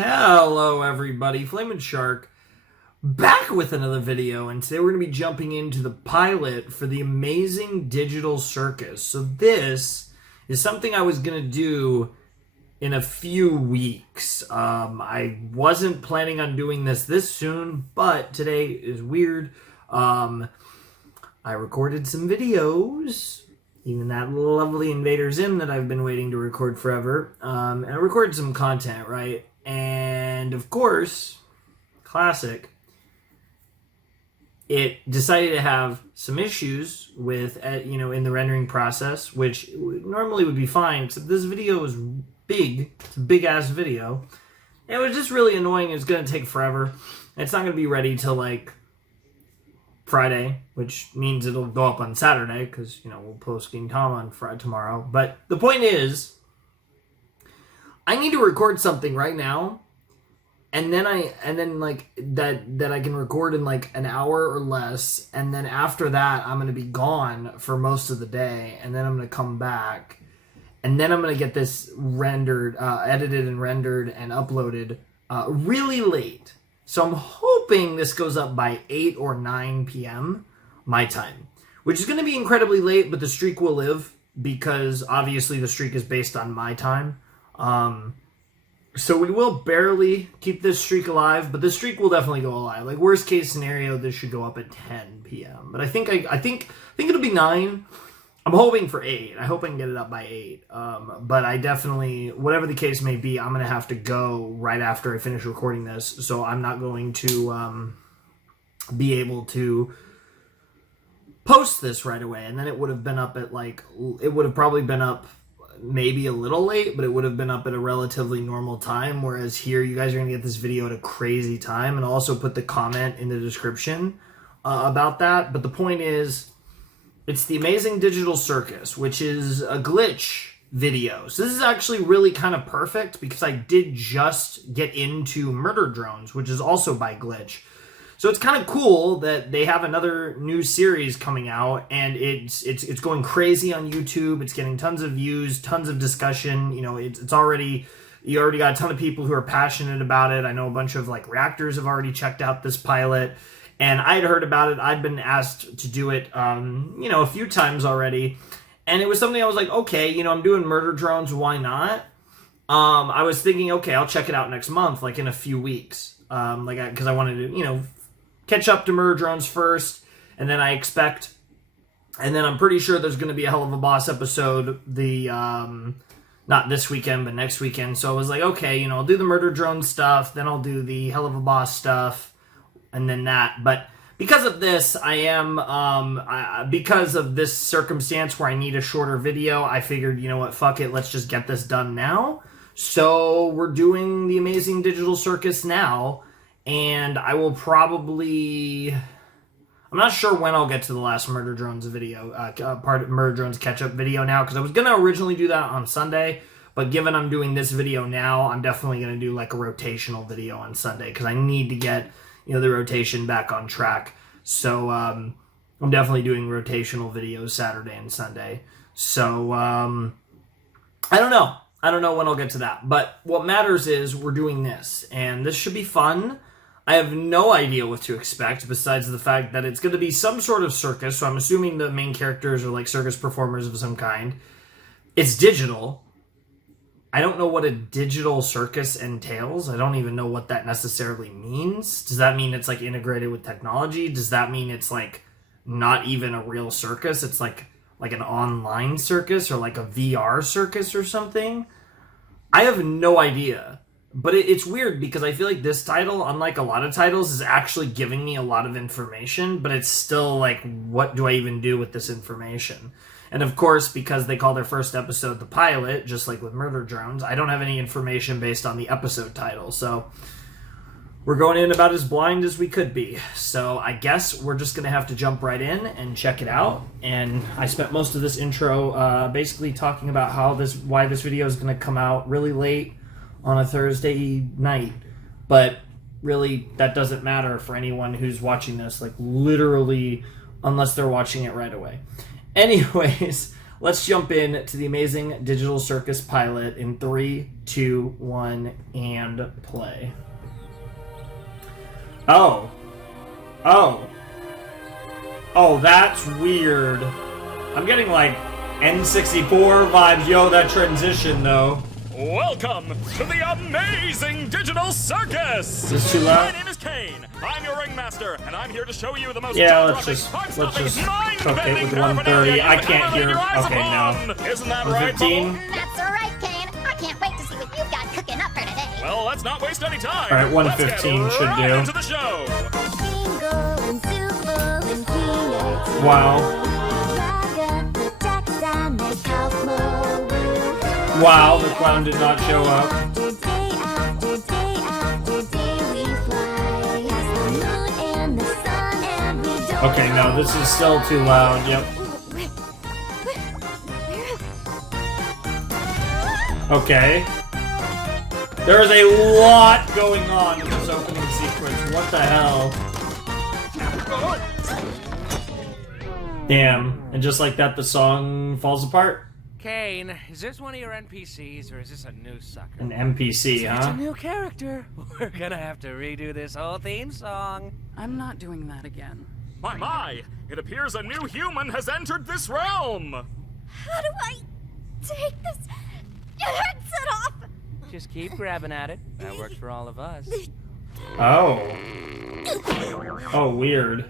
Hello everybody, Flamin' Shark back with another video, and today we're going to be jumping into the pilot for the amazing digital circus. So this is something I was going to do in a few weeks. I wasn't planning on doing this soon, but today is weird. I recorded some videos, even that lovely Invader Zim that I've been waiting to record forever. And I recorded some content, right? And of course, classic, it decided to have some issues with, in the rendering process, which normally would be fine, except this video is big. It's a big-ass video. And it was just really annoying. It's going to take forever. It's not going to be ready till, like, Friday, which means it'll go up on Saturday, because, we'll post King Tom on Friday tomorrow. But the point is, I need to record something right now, and then I can record in like an hour or less, and then after that I'm going to be gone for most of the day, and then I'm going to come back, and then I'm going to get this rendered, edited and rendered and uploaded really late. So I'm hoping this goes up by 8 or 9 p.m. my time, which is going to be incredibly late, but the streak will live, because obviously the streak is based on my time. So we will barely keep this streak alive, but the streak will definitely go alive. Like, worst case scenario, this should go up at 10 p.m. But I think it'll be 9. I'm hoping for 8. I hope I can get it up by 8. But I definitely, whatever the case may be, I'm going to have to go right after I finish recording this. So I'm not going to be able to post this right away. And then it would have been up at it would have probably been up maybe a little late, but it would have been up at a relatively normal time, whereas here you guys are going to get this video at a crazy time. And I'll also put the comment in the description about that. But the point is, it's the Amazing Digital Circus, which is a glitch video. So this is actually really kind of perfect, because I did just get into Murder Drones, which is also by Glitch. So it's kind of cool that they have another new series coming out, and it's going crazy on YouTube. It's getting tons of views, tons of discussion. You already got a ton of people who are passionate about it. I know a bunch of reactors have already checked out this pilot, and I'd heard about it. I'd been asked to do it, a few times already, and it was something I was like, okay, I'm doing Murder Drones, why not? I was thinking, okay, I'll check it out next month, in a few weeks, because I wanted to, catch up to Murder Drones first, and then I'm pretty sure there's going to be a Hell of a Boss episode, not this weekend, but next weekend. So I was like, okay, I'll do the Murder Drone stuff, then I'll do the Hell of a Boss stuff, and then that. But because of this, because of this circumstance where I need a shorter video, I figured, what, fuck it, let's just get this done now. So we're doing the Amazing Digital Circus now. And I will probably, I'm not sure when I'll get to the last Murder Drones video, part of Murder Drones catch-up video now, because I was going to originally do that on Sunday, but given I'm doing this video now, I'm definitely going to do a rotational video on Sunday, because I need to get, the rotation back on track. So I'm definitely doing rotational videos Saturday and Sunday. So I don't know. I don't know when I'll get to that. But what matters is we're doing this, and this should be fun. I have no idea what to expect, besides the fact that it's going to be some sort of circus, so I'm assuming the main characters are circus performers of some kind. It's digital. I don't know what a digital circus entails. I don't even know what that necessarily means. Does that mean it's integrated with technology? Does that mean it's not even a real circus? It's like an online circus, or a VR circus or something? I have no idea. But it's weird, because I feel like this title, unlike a lot of titles, is actually giving me a lot of information, but it's still what do I even do with this information? And of course, because they call their first episode the pilot, just like with Murder Drones, I don't have any information based on the episode title. So we're going in about as blind as we could be. So I guess we're just going to have to jump right in and check it out. And I spent most of this intro basically talking about why this video is going to come out really late on a Thursday night, but really that doesn't matter for anyone who's watching this, literally, unless they're watching it right away. Anyways, let's jump in to the amazing Digital Circus pilot in 3, 2, 1, and play. Oh. Oh. Oh, that's weird. I'm getting like N64 vibes. Yo, that transition though. Welcome to the amazing Digital Circus! Is this too loud? My name is Kane. I'm your ringmaster, and I'm here to show you the most let's just cook it with 130. I can't hear. Okay, no. Isn't that right, 15. That's right, Kane. I can't wait to see what you've got cooking up for today. Well, let's not waste any time. All right, 115 should do. Into the show. Wow. Wow, the clown did not show up. Okay, no, this is still too loud. Yep. Okay. There is a lot going on in this opening sequence. What the hell? Damn. And just like that, the song falls apart. Kane, is this one of your NPCs or is this a new sucker? An NPC, It's a huh? new character. We're gonna have to redo this whole theme song. I'm not doing that again. My! It appears a new human has entered this realm! How do I take this headset off? Just keep grabbing at it. That works for all of us. Oh. Oh, weird.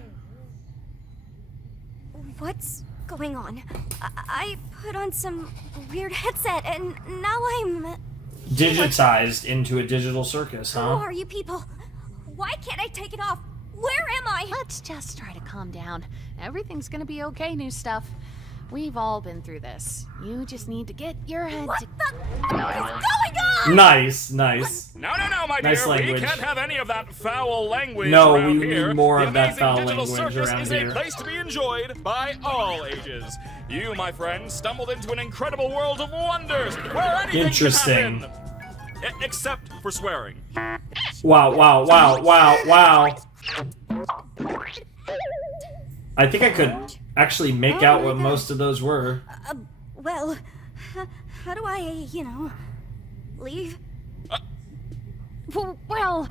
What's going on? I put on some weird headset and now I'm... Digitized into a digital circus, Who huh? are you people? Why can't I take it off? Where am I? Let's just try to calm down. Everything's gonna be okay, new stuff. We've all been through this. You just need to get your head What to... the is going on? Nice, nice. No, my Nice dear. language. We can't have any of that foul language No, around we need here. more the of that amazing foul Digital language Circus around is here. a place to be enjoyed by all ages. You, my friend, stumbled into an incredible world of wonders where anything Interesting. can happen. Except for swearing. Wow, wow, wow, wow, wow. I think I could actually make out what most of those were. Well, how do I, leave? Well,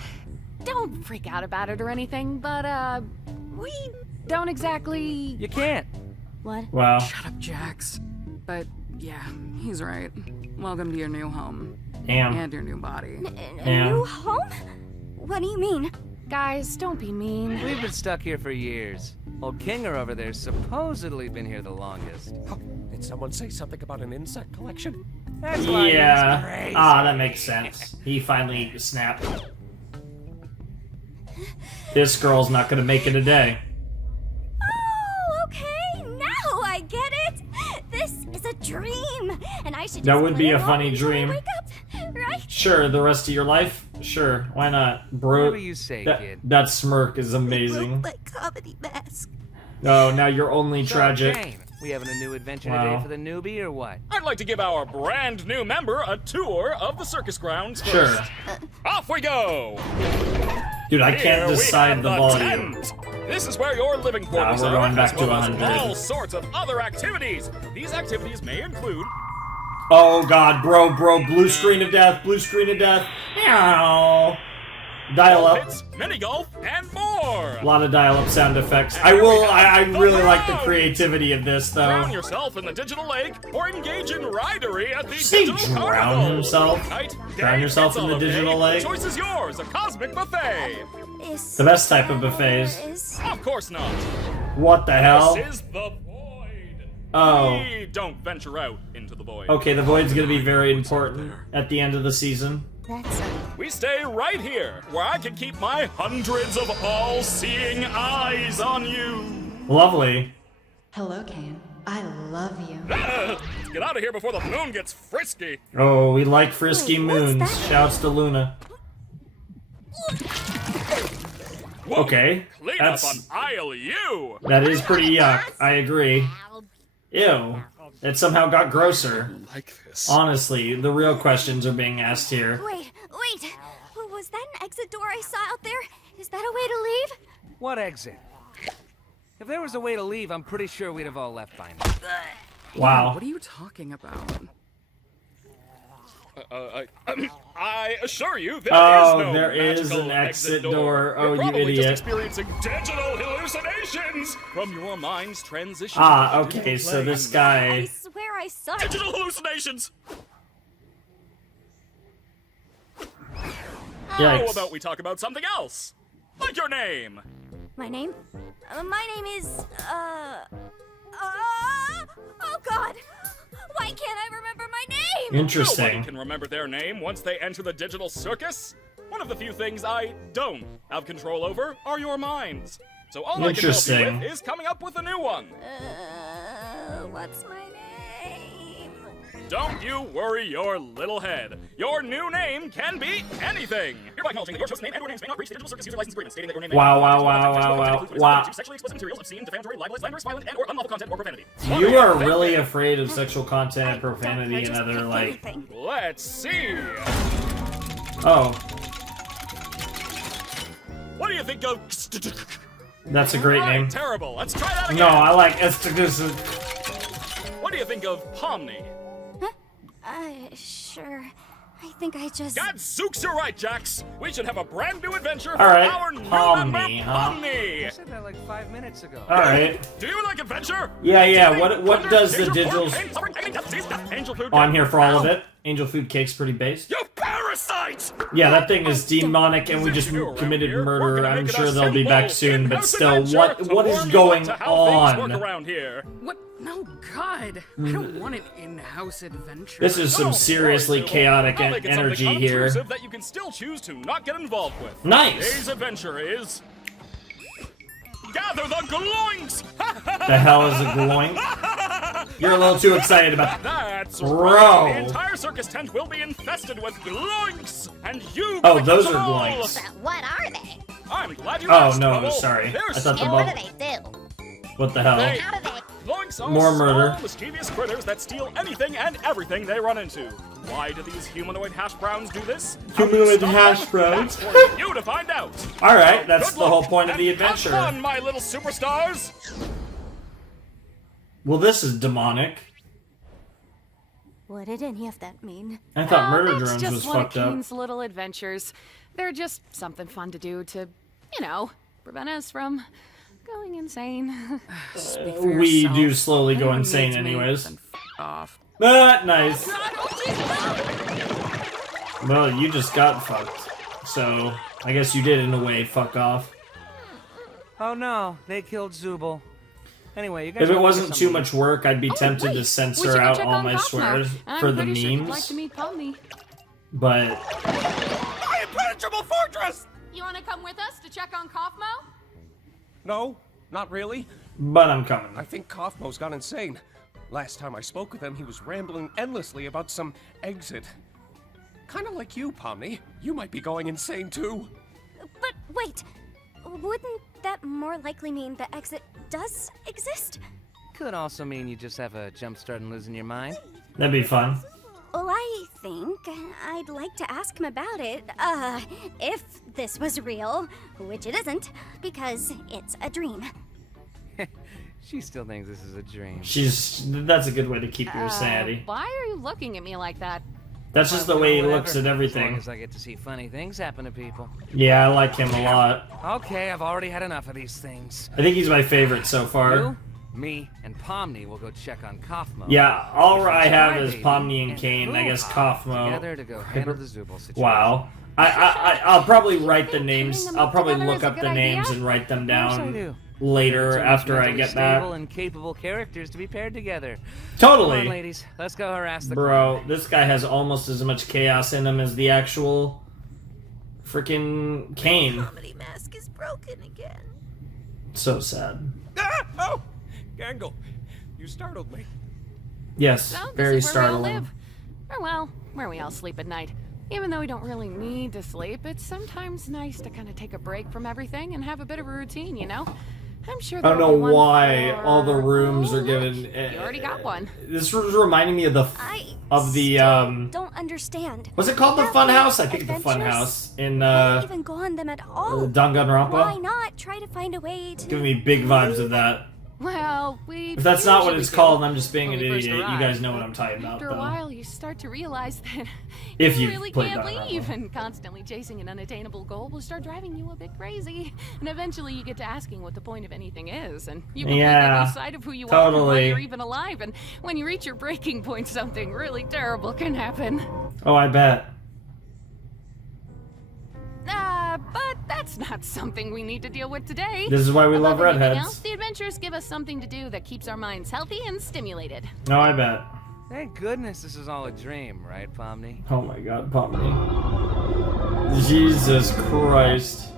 don't freak out about it or anything, but, we don't exactly... You can't. What? Wow. Shut up, Jax. But, yeah, he's right. Welcome to your new home. Damn. And your new body. A Yeah. new home? What do you mean? Guys, don't be mean. We've been stuck here for years. Old Kinger over there's supposedly been here the longest. Did someone say something about an insect collection? That's why he's Yeah. crazy. Ah, that makes sense. He finally snapped. This girl's not gonna make it a day. Oh, okay. Now I get it. This is a dream, and I should. That just would play be a along funny until I dream. Wake up, right? Sure, the rest of your life? Sure, why not? Bro, Whatever you say, kid. that smirk is amazing. My comedy mask. Oh, now you're only So, tragic. Kane, we having a new adventure Wow. today for the newbie or what? I'd like to give our brand new member a tour of the circus grounds first. Sure. Off we go! Dude, I Here can't we decide have the volume. tent. This is where your living quarters we're are, going back as to well as 100. all sorts of other activities. These activities may include Oh god, bro, blue screen of death, blue screen of death. Meow. Dial ball up. pits, mini golf, and more. A lot of dial-up sound effects. I really like the creativity of this, Drown though. yourself in the digital lake, or engage in ridery at the Say digital drown carnival. himself? Night, Drown day, yourself it's in the all okay. digital lake? The choice is yours. A cosmic buffet. Is The best type of buffets. Is Of course not. What the hell? This is the void. Oh. We don't venture out into the void. Okay, the void's gonna be very important at the end of the season. that's We stay right here, where I can keep my hundreds of all-seeing eyes on you. Lovely. Hello, Kane. I love you. Let's get out of here before the moon gets frisky. Oh, we like frisky Wait, what's moons. that? Shouts to Luna. Whoa, Okay, Clean that's- up on aisle U. That is pretty yuck. I agree. Ew. It somehow got grosser. Like this. Honestly, the real questions are being asked here. Wait. Was that an exit door I saw out there? Is that a way to leave? What exit? If there was a way to leave, I'm pretty sure we'd have all left by now. Wow. What are you talking about? I assure you, there Oh, is no there is magical an exit door. door. Oh, You're you probably idiot. just experiencing digital hallucinations from your mind's transition. Ah, to okay, digital so this plane. I guy... swear I saw it. Digital hallucinations. How Yikes. about we talk about something else? Like your name. My name? My name is, oh God! Why can't I remember my name? Interesting. Nobody can remember their name once they enter the digital circus. One of the few things I don't have control over are your minds. So all I can help you Interesting. with is coming up with a new one. What's my name? Don't you worry your little head. Your new name can be anything. Hereby acknowledging that your chosen name and/or names may not breach the digital circus user license agreement, stating that your name may Wow, not wow, include wow, wow, wow. sexually explicit materials, obscene, defamatory, libelous, slanderous, violent, and/or unlawful content or profanity. You are really afraid of sexual content and profanity I and just other, picked like... anything. Let's see. Oh, What do you think of? that's a great Right, name. terrible. Let's try that again. No, I like Estagus. What do you think of Pomni? Sure. I think I just... Gadzooks, you're right, Jax. We should have a brand new adventure for Alright, our new Pomni, member, huh? Pomni. I said that like 5 minutes ago. Alright. Do you like adventure? Yeah, what does the Danger, digitals pain, suffering, agony, death, disease, death, angel food, on death, here for all of ow. it? Angel Food Cake's pretty based. You parasite! Yeah, that thing is demonic and we just committed murder. I'm sure they'll be back soon, but still, what is going on? Around here. What? No, God. I don't want an in-house adventure. This is some Don't seriously worry, chaotic I'll make it energy something here. unobtrusive that you can still choose to not get involved with. Nice! Today's adventure is gather the gloinks. The hell is a gloink? You're a little too excited about That's Bro. right. The entire circus tent will be infested with gloinks, and you. Oh, will those catch are them all. gloinks. What are they? I'm glad you Oh, asked, no, Bubble. sorry. They're I thought the And bubble... what do they do? What the hell? They- How do they? Gloinks are More murder. small, mischievous critters that steal anything and everything they run into. Why do these humanoid hash browns do this? How do you Humanoid stop hash them? browns? That's for you to find out. Alright, So, that's good the whole luck point of the and have adventure. fun, my little superstars. Well, this is demonic. What did any of that mean? I thought Murder That's Drones just was one fucked of up. Kane's little adventures. They're just something fun to do to, you know, prevent us from going insane. Speak for We yourself. do slowly go Anyone insane needs me, anyways. then off. Ah, nice. Well, you just got fucked. So, I guess you did in a way fuck off. Oh no, they killed Zubul. Anyway, you guys. If it wanna wasn't hear too something? much work, I'd be tempted Wait, to we censor should go out check all on my Cosmo. swears I'm for the pretty sure you'd like memes. to meet Pomni. But, My impenetrable fortress! You want to come with us to check on Kaufmo? No, not really. I'm coming. I think Kaufmo's gone insane. Last time I spoke with him, he was rambling endlessly about some exit. Kinda like you, Pomni. You might be going insane too. But wait, wouldn't that more likely mean the exit does exist? Could also mean you just have a jump start and losing your mind. That'd be fun. Well, I think I'd like to ask him about it, if this was real, which it isn't, because it's a dream. She still thinks this is a dream. That's a good way to keep your sanity. Why are you looking at me like that? That's just the Well, way he whatever, looks at As long everything. as I get to see funny things happen to people. Yeah, I like him a lot. Okay, I've already had enough of these things. I think he's my favorite so far. You, me, and Pomni will go check on Kaufmo. Yeah, all I have My is baby, Pomni and Kane. I guess hoo-ha Kaufmo. Together to go handle the Zubul situation. Wow. I'll probably write the names. them I'll probably together look is a up good the names idea. and write them Of course I down do. later Two after I mentally get stable back. and capable characters to be paired together. Come on, Totally. ladies. Let's go harass the Bro, this guy has almost as much chaos in him as the actual freaking Kane. Comedy mask is broken again. So sad. Ah! Oh! Gangle, you startled me. Yes, So, this very is where we all startling. live. Or well, where we all sleep at night. Even though we don't really need to sleep, it's sometimes nice to kind of take a break from everything and have a bit of a routine, you know? I'm sure I don't there'll know be one why for- all the rooms Oh, are look, given. You already got one. This was reminding me of the Don't understand. Was it called the Have Fun we House? I think the Fun adventures? House in Why even go on them at all? Why Danganronpa. not try to find a way to... Giving me big vibes of that. Well, we. If that's not what usually it's do. called, I'm just being When an we first idiot. You arrived, guys know what but I'm talking about, After a though. while, you start to realize that If you you've really played can't that leave, level. and constantly chasing an unattainable goal will start driving you a bit crazy. And eventually, you get to asking what the point of anything is, and you completely Yeah, lose sight of who you are and why totally. you're even alive. And when you reach your breaking point, something really terrible can happen. Oh, I bet. But that's not something we need to deal with today. This is why we love Above anything redheads. else, the adventures give us something to do that keeps our minds healthy and stimulated. Oh, I bet. Thank goodness this is all a dream, right, Pomni? Oh my god, pump me. Jesus Christ.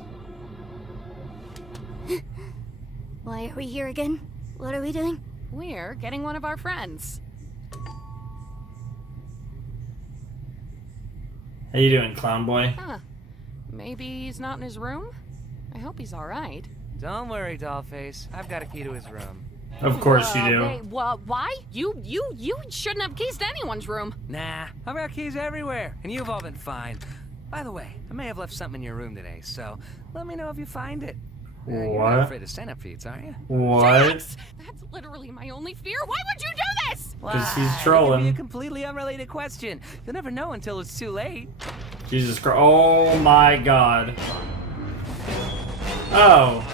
Why are we here again? What are we doing? We're getting one of our friends. How you doing, clown boy? Huh. Maybe he's not in his room? I hope he's alright. Don't worry, Dollface. I've got a key to his room. Of course you do. Wait, why? You shouldn't have keys to anyone's room. Nah, I've got keys everywhere, and you've all been fine. By the way, I may have left something in your room today, so let me know if you find it. You're What? not afraid of centipedes, are you? What? Jax! That's literally my only fear. Why would you do this? Because he's Why? It could trolling. be a completely unrelated question. You'll never know until it's too late. Jesus Christ. Oh my god. Oh.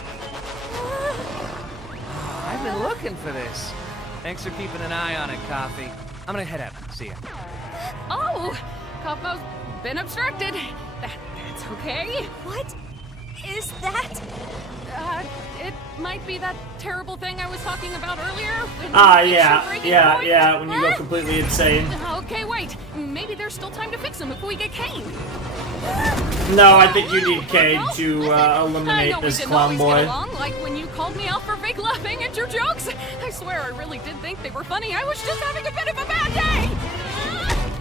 I've been looking for this. Thanks for keeping an eye on it, Coffee. I'm gonna head out. See ya. Oh! Cosmo's been obstructed. That's okay. What is that? It might be that terrible thing I was talking about earlier. when Ah, you reach your yeah. breaking Yeah, point. yeah, when you go completely insane. Okay, wait. Maybe there's still time to fix him if we get Kane. No, I think you need Kane Well, to listen, I eliminate know we this didn't clown always boy. get along, like when you called me out for fake laughing at your jokes. I swear I really did think they were funny. I was just having a bit of a bad day.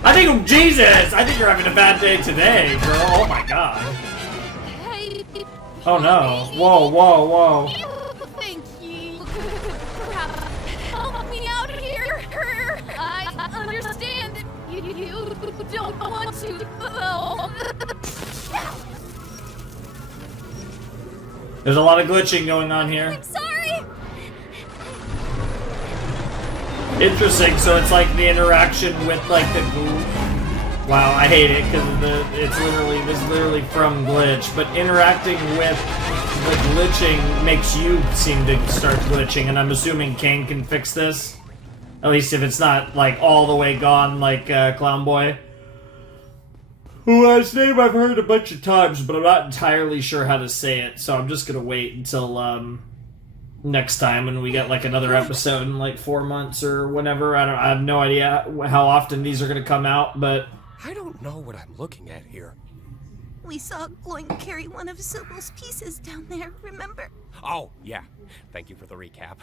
I think, Jesus! I think you're having a bad day today, girl. Oh my god. Hey, Oh no. Whoa, whoa, whoa. thank you. Help me out here. I understand that you don't want to. There's a lot of glitching going on here. I'm sorry. Interesting, so it's like the interaction with like the wow, I hate it because this is literally from glitch, but interacting with the glitching makes you seem to start glitching, and I'm assuming Kane can fix this. At least if it's not like all the way gone like Clown Boy. Who his name I've heard a bunch of times, but I'm not entirely sure how to say it, so I'm just gonna wait until next time when we get like another episode in like 4 months or whenever. I have no idea how often these are gonna come out, but I don't know what I'm looking at here. We saw Gloin carry one of Sybil's pieces down there, remember? Oh, yeah. Thank you for the recap.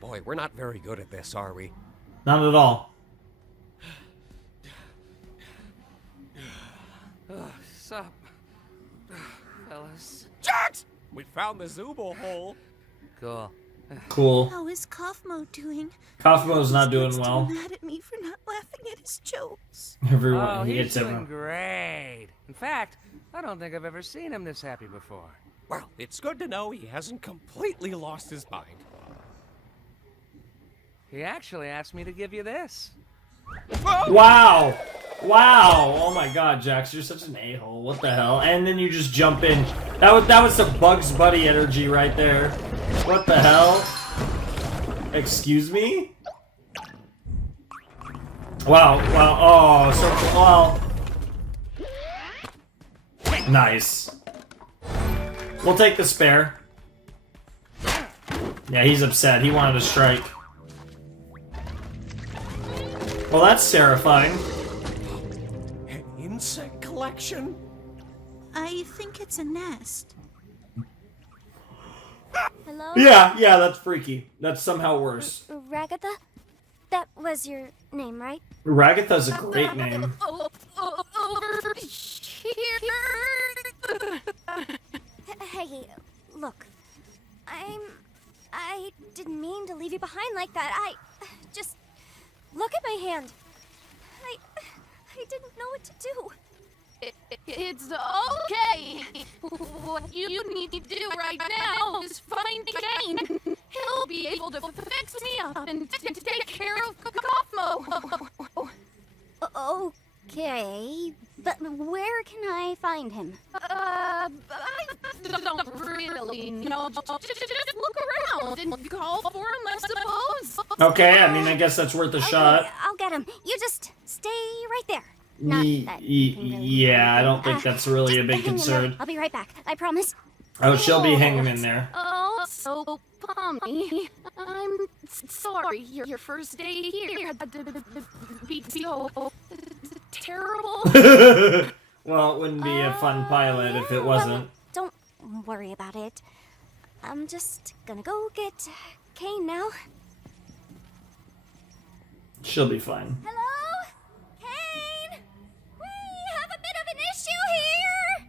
Boy, we're not very good at this, are we? not at all. Sup, fellas? Jax! We found the Zooble hole. Cool. Cool. How is Kaufmo doing? Kaufmo's not doing He's well. still mad at me for not laughing at his jokes. Everyone Oh, he he's hits doing everyone. great. In fact, I don't think I've ever seen him this happy before. Well, it's good to know he hasn't completely lost his mind. He actually asked me to give you this. Wow! Wow! Oh my god, Jax, you're such an a-hole. What the hell? And then you just jump in. That was some Bugs Bunny energy right there. What the hell? Excuse me? Wow, wow, oh, so well. Nice. We'll take the spare. Yeah, he's upset. He wanted to strike. Well, that's terrifying. An insect collection? I think it's a nest. Hello? Yeah, that's freaky. That's somehow worse. Ragatha? That was your name, right? Ragatha's a great name. Over here. Hey, look. I didn't mean to leave you behind like that. I just look at my hand. I didn't know what to do. It's okay. What you need to do right now is find Kane. He'll be able to fix me up and take care of Kaufmo. Okay, but where can I find him? I don't really know. Just look around and call for him, I suppose. Okay, I mean, I guess that's worth a shot. Okay, I'll get him. You just stay right there. Not that you can really Yeah, I don't think that's really a big hang in there. concern. I'll be right back. I promise. Oh, she'll be hanging in there. Oh, so Pommy, I'm sorry. Your first day here had to be so terrible. Well, it wouldn't be a fun pilot if it wasn't. Don't worry about it. I'm just gonna go get Kane now. She'll be fine. Hello? Kane? We have a bit of an issue here!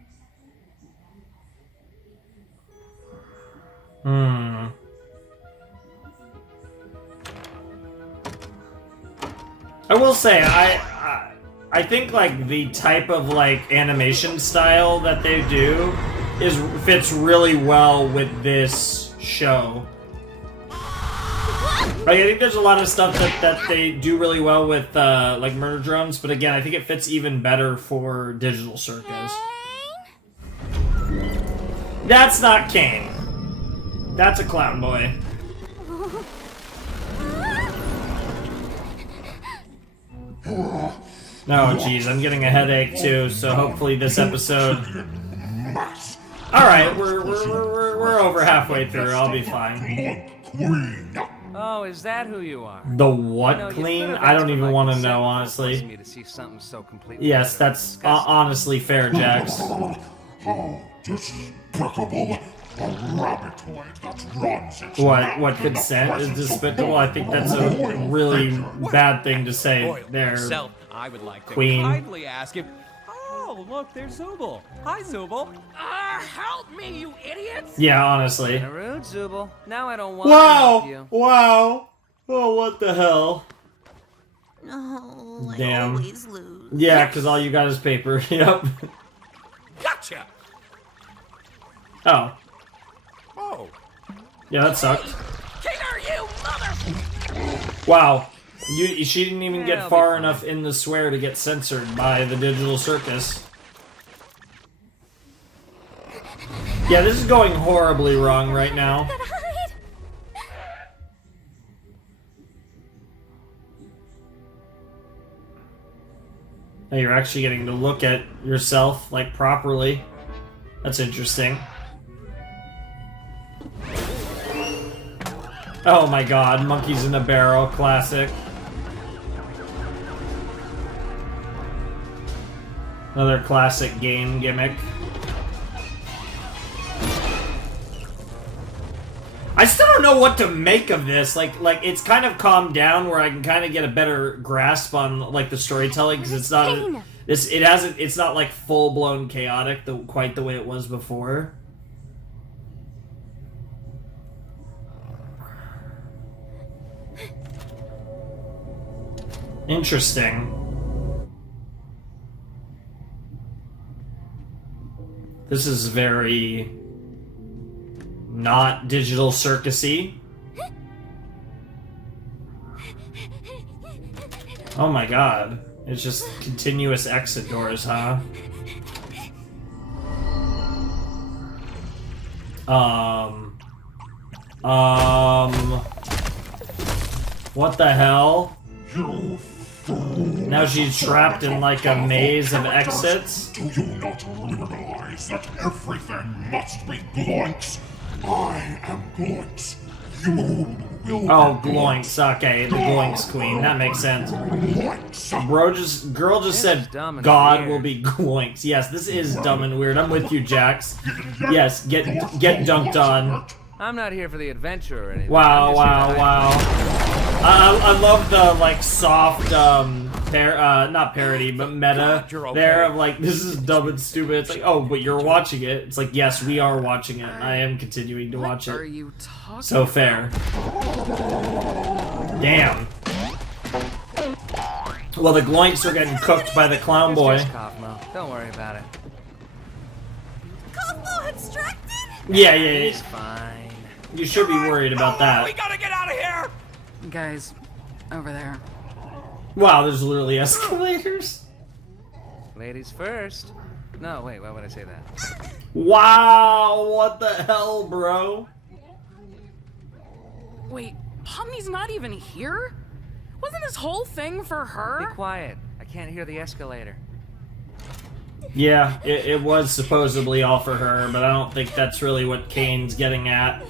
I will say, I think like the type of like animation style that they do fits really well with this show. Like, I think there's a lot of stuff that they do really well with like Murder Drones, but again, I think it fits even better for Digital Circus. Kane? That's not Kane. That's a clown boy. Oh, jeez, I'm getting a headache too. So hopefully this episode. All right, we're over halfway through. I'll be fine. Oh, is that who you are? The what clean? I don't even want to know, honestly. Me to see something so completely Yes, that's honestly fair, Jax. What consent is despicable? I think that's a really bad thing to say there, So, I would like to Queen. kindly ask if... Oh, look, there's Zubul. Hi, Zubul. Help me, you idiots! Yeah, honestly. rude, Zubul. Now I don't want to help Wow! you. Wow! Oh, what the hell? Oh, Damn. I always lose. Yeah, because all you got is paper. Yep. Gotcha! Oh. Oh. Yeah, that sucked. Kinger, you mother! Wow. She didn't even Yeah, get it'll far be fine. enough in the swear to get censored by the Digital Circus. Yeah, this is going horribly wrong right now. Gotta hide! Oh, you're actually getting to look at yourself, like, properly. That's interesting. Oh my god, Monkeys in a Barrel, classic. Another classic game gimmick. I still don't know what to make of this. Like it's kind of calmed down where I can kind of get a better grasp on like the storytelling because it's not it's not like full blown chaotic quite the way it was before. Interesting. This is very not Digital Circus-y. Oh my god. It's just continuous exit doors, huh? What the hell? Now she's trapped in like a maze of exits? Do you not realize that everything must be Gloinks? I am Gloinks. You will Oh, be Gloinks. Okay, the Gloinks Queen. That makes sense. Gloinks. Girl just said dumb and God weird. will be Gloinks. Yes, this is dumb and weird. I'm with you, Jax. Yes, get dunked on. I'm not here for the adventure or anything. Wow, I'm just here wow, to wow. I love the like soft not parody but meta you're okay. there of like this is dumb and stupid. It's like, oh, but you're watching it. It's like, yes, we are watching it. I am continuing to watch Are it. you talking So fair. Damn. Well, the gloinks are getting cooked by the clown boy. It's just Kaufmo. Don't worry about it. Kaufmo abstracted? Yeah. He's fine. You should be worried about that. We gotta get out of here! Guys, over there. Wow, there's literally escalators. Ladies first. No, wait, why would I say that? Wow, what the hell, bro? Wait, Pomni's not even here? Wasn't this whole thing for Be her? quiet. I can't hear the escalator. Yeah, it was supposedly all for her, but I don't think that's really what Kane's getting at.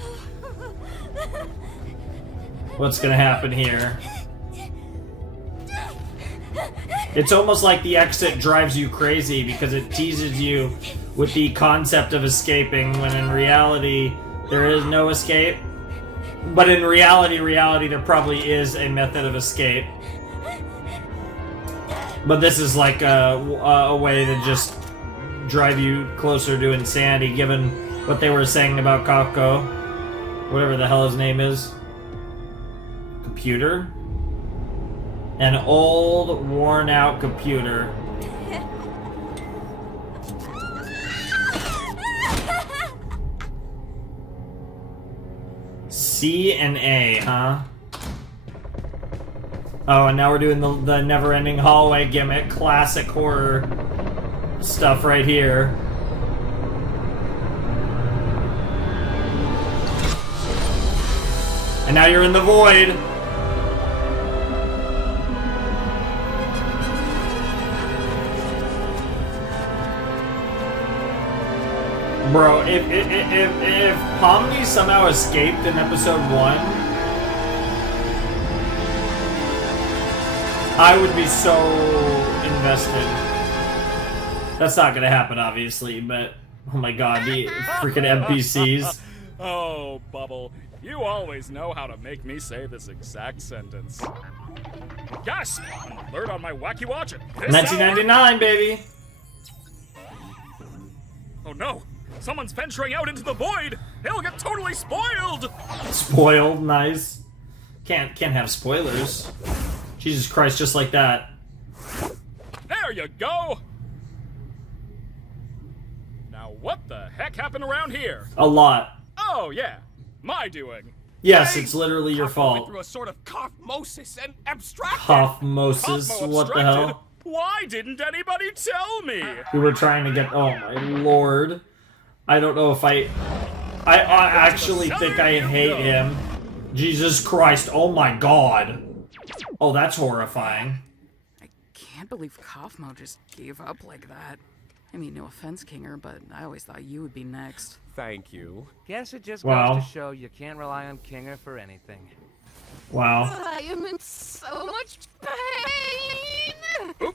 What's gonna happen here? It's almost like the exit drives you crazy because it teases you with the concept of escaping when in reality there is no escape. But in reality, there probably is a method of escape. But this is like a way to just drive you closer to insanity, given what they were saying about Kako. Whatever the hell his name is. Computer? An old, worn-out computer. C and A, huh? Oh, and now we're doing the never-ending hallway gimmick. Classic horror stuff right here. And now you're in the void. Bro, if Pomni somehow escaped in episode 1, I would be so invested. That's not gonna happen, obviously, but oh my god, the freaking NPCs. Oh, Bubble, you always know how to make me say this exact sentence. Gasp! An alert on my Wacky Watch at this 1999, hour? baby. Oh no! Someone's venturing out into the void! He'll get totally spoiled! Spoiled, nice. Can't have spoilers. Jesus Christ, just like that. There you go! Now what the heck happened around here? A lot. Oh yeah, my doing. Yes, it's literally your Kaufmo went fault. through a sort of kaufmosis and abstracted. Kaufmosis, Kaufmo what the abstracted? hell? Why didn't anybody tell me? We were trying to get. Oh my lord. I don't know if I actually think I hate him. Jesus Christ, oh my god. Oh, that's horrifying. I can't believe Kaufmo just gave up like that. I mean, no offense, Kinger, but I always thought you would be next. Thank you. Guess it just Wow. goes to show you can't rely on Kinger for anything. Wow. I am in so much pain!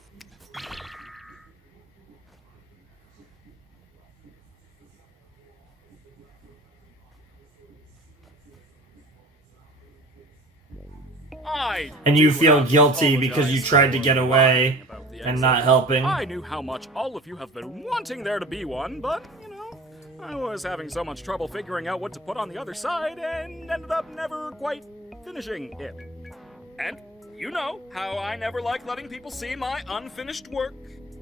And you feel guilty because you tried to get away and not helping. I knew how much all of you have been wanting there to be one, but, you know, I was having so much trouble figuring out what to put on the other side and ended up never quite finishing it. And you know how I never like letting people see my unfinished work,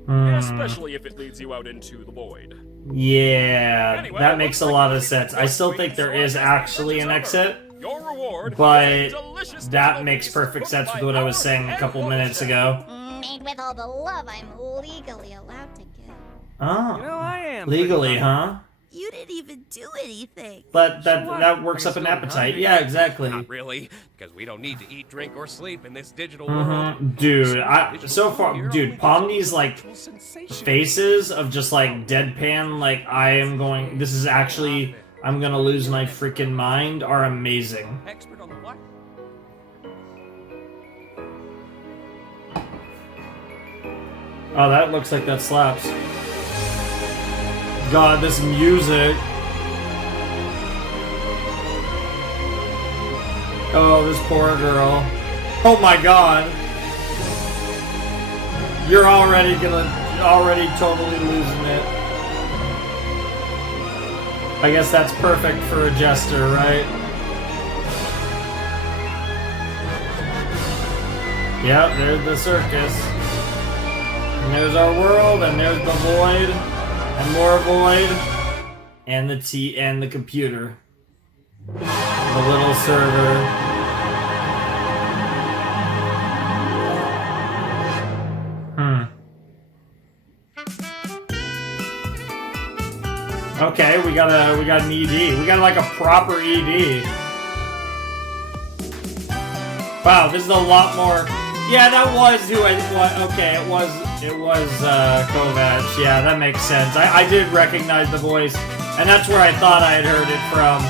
especially if it leads you out into the void. Yeah, Anyway, that makes a looks lot like of sense. I still think there is actually an exit, Your reward but is a delicious that digital makes piece perfect cooked sense by with what I was our saying a couple minutes ago. Made with all the love I'm legally allowed to give. Oh, You know, I am. legally, pretty huh? You didn't even do anything. But that what? works Are you up an still appetite. hungry? Yeah, exactly. Not really, because we don't need to eat, drink, or sleep in this digital world. Dude, so far, dude, Pomni's like Sensation. faces of just like deadpan, like this is actually, I'm gonna lose my freaking mind, are amazing. Expert on the what? Oh, that looks like that slaps. God, this music. Oh, this poor girl. Oh my god. You're already totally losing it. I guess that's perfect for a jester, right? Yep, there's the circus. And there's our world, and there's the void, and more void, and the computer. The little server. Okay, we got an ED. We got like a proper ED. Wow, this is a lot more. Yeah, that was who I. Okay, it was Kovacs. Yeah, that makes sense. I did recognize the voice, and that's where I thought I had heard it from.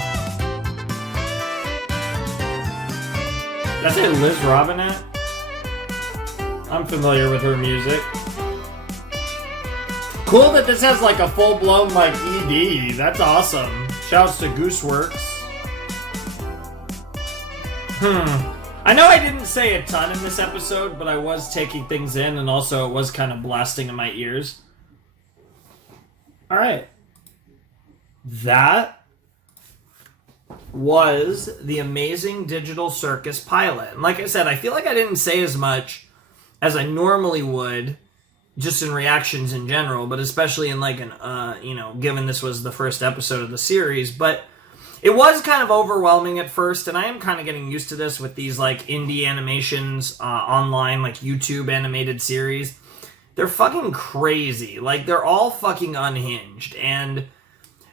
Did I say Liz Robinette? I'm familiar with her music. Cool that this has like a full-blown like ED. That's awesome. Shouts to Gooseworks. I know I didn't say a ton in this episode, but I was taking things in, and also it was kind of blasting in my ears. Alright. That was the Amazing Digital Circus pilot. And like I said, I feel like I didn't say as much as I normally would, just in reactions in general, but especially in like an, given this was the first episode of the series, but it was kind of overwhelming at first, and I am kind of getting used to this with these like indie animations, online, like YouTube animated series. They're fucking crazy. Like, they're all fucking unhinged, and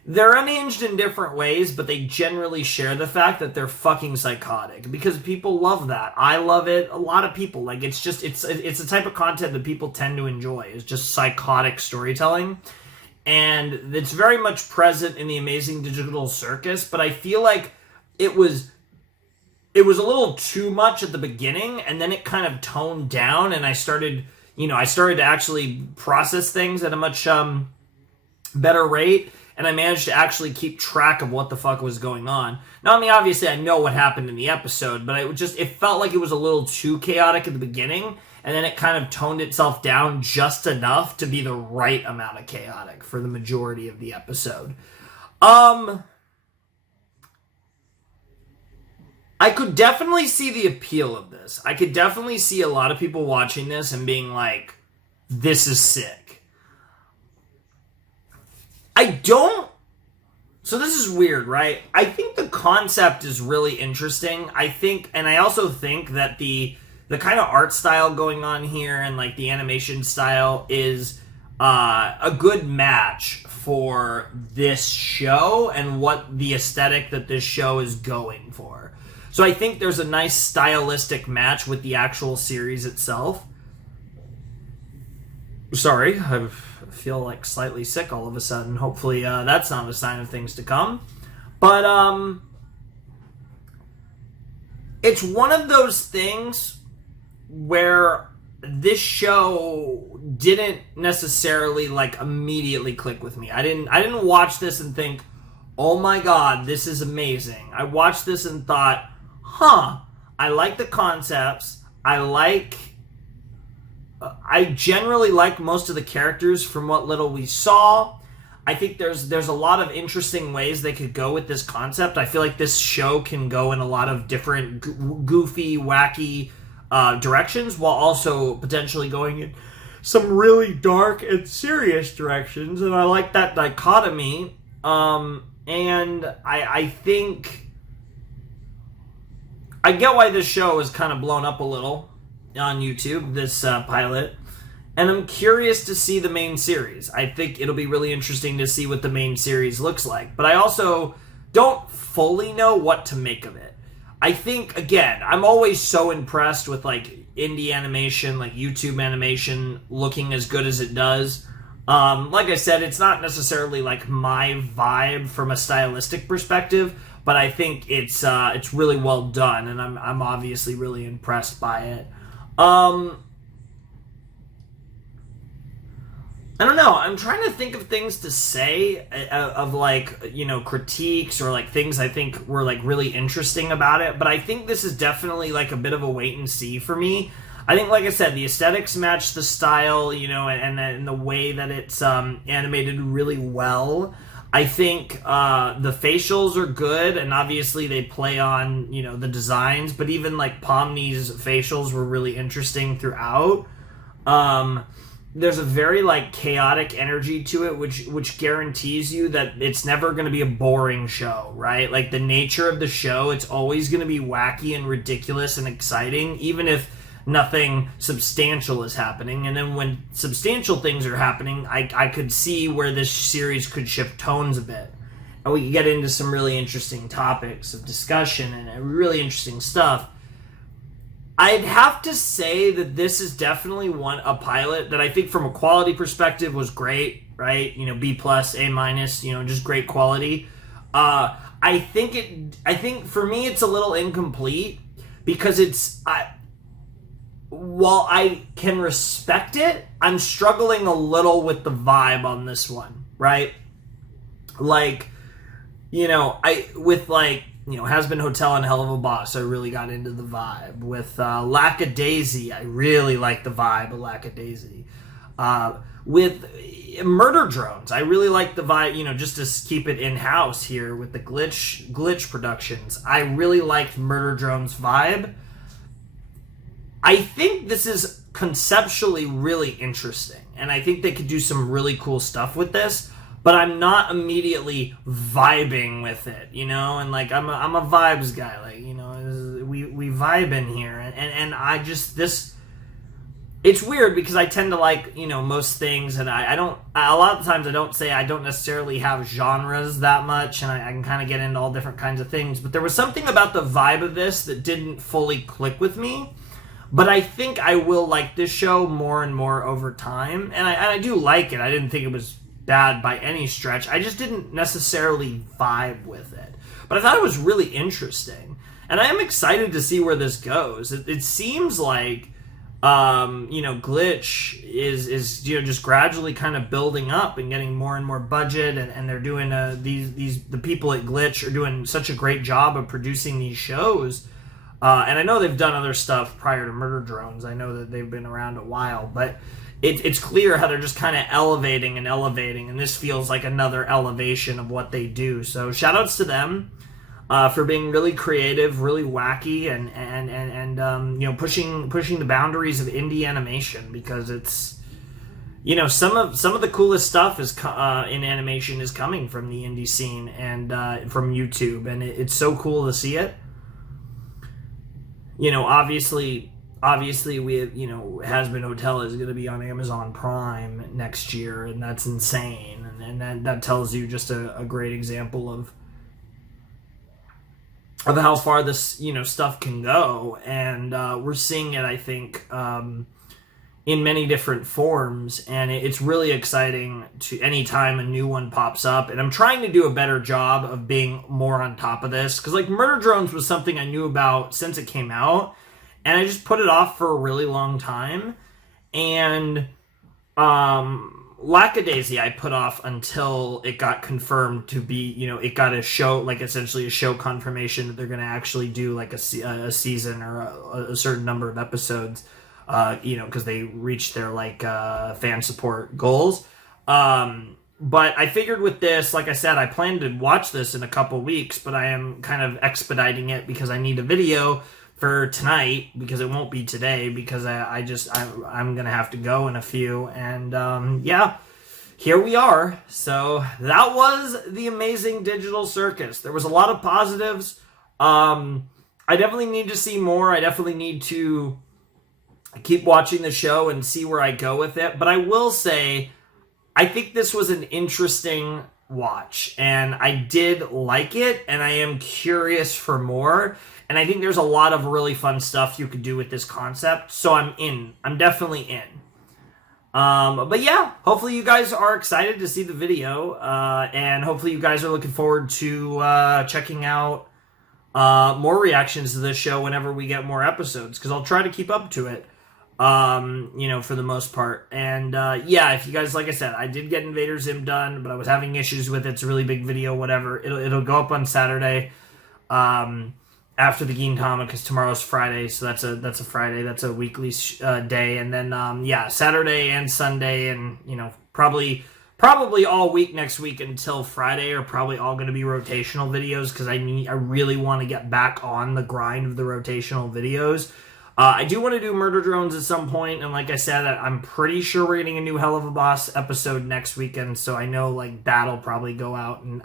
they're unhinged in different ways, but they generally share the fact that they're fucking psychotic, because people love that. I love it. A lot of people, like, it's the type of content that people tend to enjoy. It's just psychotic storytelling, and it's very much present in the Amazing Digital Circus, but I feel like it was a little too much at the beginning, and then it kind of toned down, and I started to actually process things at a much better rate, and I managed to actually keep track of what the fuck was going on. Now, I mean, obviously I know what happened in the episode, but it felt like it was a little too chaotic at the beginning, and then it kind of toned itself down just enough to be the right amount of chaotic for the majority of the episode. I could definitely see the appeal of this. I could definitely see a lot of people watching this and being like, this is sick. So this is weird, right? I think the concept is really interesting. I also think that the kind of art style going on here and like the animation style is a good match for this show and what the aesthetic that this show is going for. So I think there's a nice stylistic match with the actual series itself. Sorry, I feel like slightly sick all of a sudden. Hopefully that's not a sign of things to come. But it's one of those things where this show didn't necessarily like immediately click with me. I didn't watch this and think, oh my god, this is amazing. I watched this and thought, I like the concepts. I generally like most of the characters from what little we saw. I think there's a lot of interesting ways they could go with this concept. I feel like this show can go in a lot of different goofy, wacky directions, while also potentially going in some really dark and serious directions. And I like that dichotomy. And I think I get why this show is kind of blown up a little on YouTube, this pilot, and I'm curious to see the main series. I think it'll be really interesting to see what the main series looks like, but I also don't fully know what to make of it. I think, again, I'm always so impressed with like indie animation, like YouTube animation looking as good as it does. Like I said, it's not necessarily like my vibe from a stylistic perspective, but I think it's really well done, and I'm obviously really impressed by it. I don't know. I'm trying to think of things to say of like, critiques or like things I think were like really interesting about it. But I think this is definitely like a bit of a wait and see for me. I think, like I said, the aesthetics match the style, and the way that it's animated really well. I think the facials are good, and obviously they play on, you know, the designs, but even like Pomni's facials were really interesting throughout. There's a very like chaotic energy to it, which guarantees you that it's never going to be a boring show, right? Like the nature of the show, it's always going to be wacky and ridiculous and exciting, even if nothing substantial is happening. And then when substantial things are happening, I could see where this series could shift tones a bit, and we could get into some really interesting topics of discussion and really interesting stuff. I'd have to say that this is definitely a pilot that I think from a quality perspective was great, right? You know, B plus, A minus, you know, just great quality. I think for me it's a little incomplete because while I can respect it, I'm struggling a little with the vibe on this one, right? Like, you know, Has Been Hotel and Hell of a Boss, I really got into the vibe. With Lackadaisy, I really like the vibe of Lackadaisy. With Murder Drones, I really like the vibe, you know, just to keep it in-house here with the Glitch Productions. I really liked Murder Drones' vibe. I think this is conceptually really interesting, and I think they could do some really cool stuff with this. But I'm not immediately vibing with it, you know, and like I'm a vibes guy, like, you know, we vibe in here, and I just it's weird because I tend to like, you know, most things, and I don't, a lot of the times I don't necessarily have genres that much, and I can kind of get into all different kinds of things, but there was something about the vibe of this that didn't fully click with me. But I think I will like this show more and more over time, and I do like it. I didn't think it was bad by any stretch. I just didn't necessarily vibe with it. But I thought it was really interesting. And I am excited to see where this goes. It seems like, you know, Glitch is you know, just gradually kind of building up and getting more and more budget. And they're doing, the people at Glitch are doing such a great job of producing these shows. And I know they've done other stuff prior to Murder Drones. I know that they've been around a while. But it's clear how they're just kind of elevating, and this feels like another elevation of what they do. So shout outs to them for being really creative, really wacky, and you know, pushing the boundaries of indie animation, because it's, you know, some of the coolest stuff is in animation is coming from the indie scene and from YouTube, and it's so cool to see it. You know, obviously we have, you know, Has Been Hotel is going to be on Amazon Prime next year, and that's insane. And that tells you just a great example of how far this, you know, stuff can go. And we're seeing it, I think, in many different forms. And it's really exciting to anytime a new one pops up. And I'm trying to do a better job of being more on top of this. Because, like, Murder Drones was something I knew about since it came out. And I just put it off for a really long time. And Lackadaisy I put off until it got confirmed to be, you know, it got a show, like essentially a show confirmation that they're going to actually do like a season or a certain number of episodes, you know, because they reached their like fan support goals. But I figured with this, like I said, I plan to watch this in a couple weeks, but I am kind of expediting it because I need a video for tonight, because it won't be today, because I'm gonna have to go in a few, and yeah, here we are. So that was the amazing Digital Circus. There was a lot of positives. I definitely need to see more. I definitely need to keep watching the show and see where I go with it. But I will say, I think this was an interesting watch, and I did like it, and I am curious for more. And I think there's a lot of really fun stuff you could do with this concept. So I'm in. I'm definitely in. But yeah, hopefully you guys are excited to see the video. And hopefully you guys are looking forward to checking out more reactions to this show whenever we get more episodes. Because I'll try to keep up to it, you know, for the most part. And yeah, if you guys, like I said, I did get Invader Zim done, but I was having issues with it. It's a really big video, whatever. It'll go up on Saturday. After the Gintama, because tomorrow's Friday, so that's a Friday, that's a weekly day, and then yeah, Saturday and Sunday, and you know, probably probably all week next week until Friday are probably all going to be rotational videos because I really want to get back on the grind of the rotational videos. I do want to do Murder Drones at some point, and like I said, I'm pretty sure we're getting a new Hell of a Boss episode next weekend, so I know like that'll probably go out, and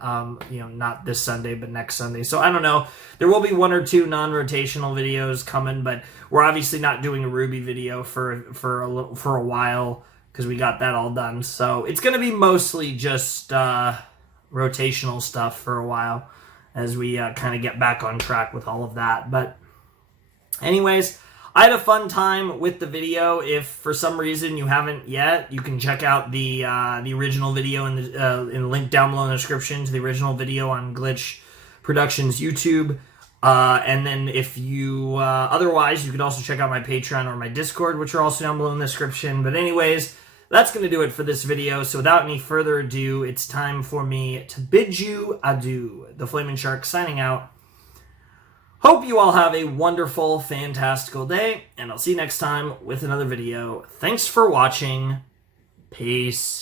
not this Sunday, but next Sunday. So I don't know. There will be one or two non-rotational videos coming, but we're obviously not doing a Ruby video for a while because we got that all done. So it's going to be mostly just rotational stuff for a while as we kind of get back on track with all of that. But anyways, I had a fun time with the video. If for some reason you haven't yet, you can check out the original video in the link down below in the description to the original video on Glitch Productions YouTube. And then if you otherwise, you could also check out my Patreon or my Discord, which are also down below in the description. But anyways, that's going to do it for this video. So without any further ado, it's time for me to bid you adieu. The Flaming Shark signing out. Hope you all have a wonderful, fantastical day, and I'll see you next time with another video. Thanks for watching. Peace.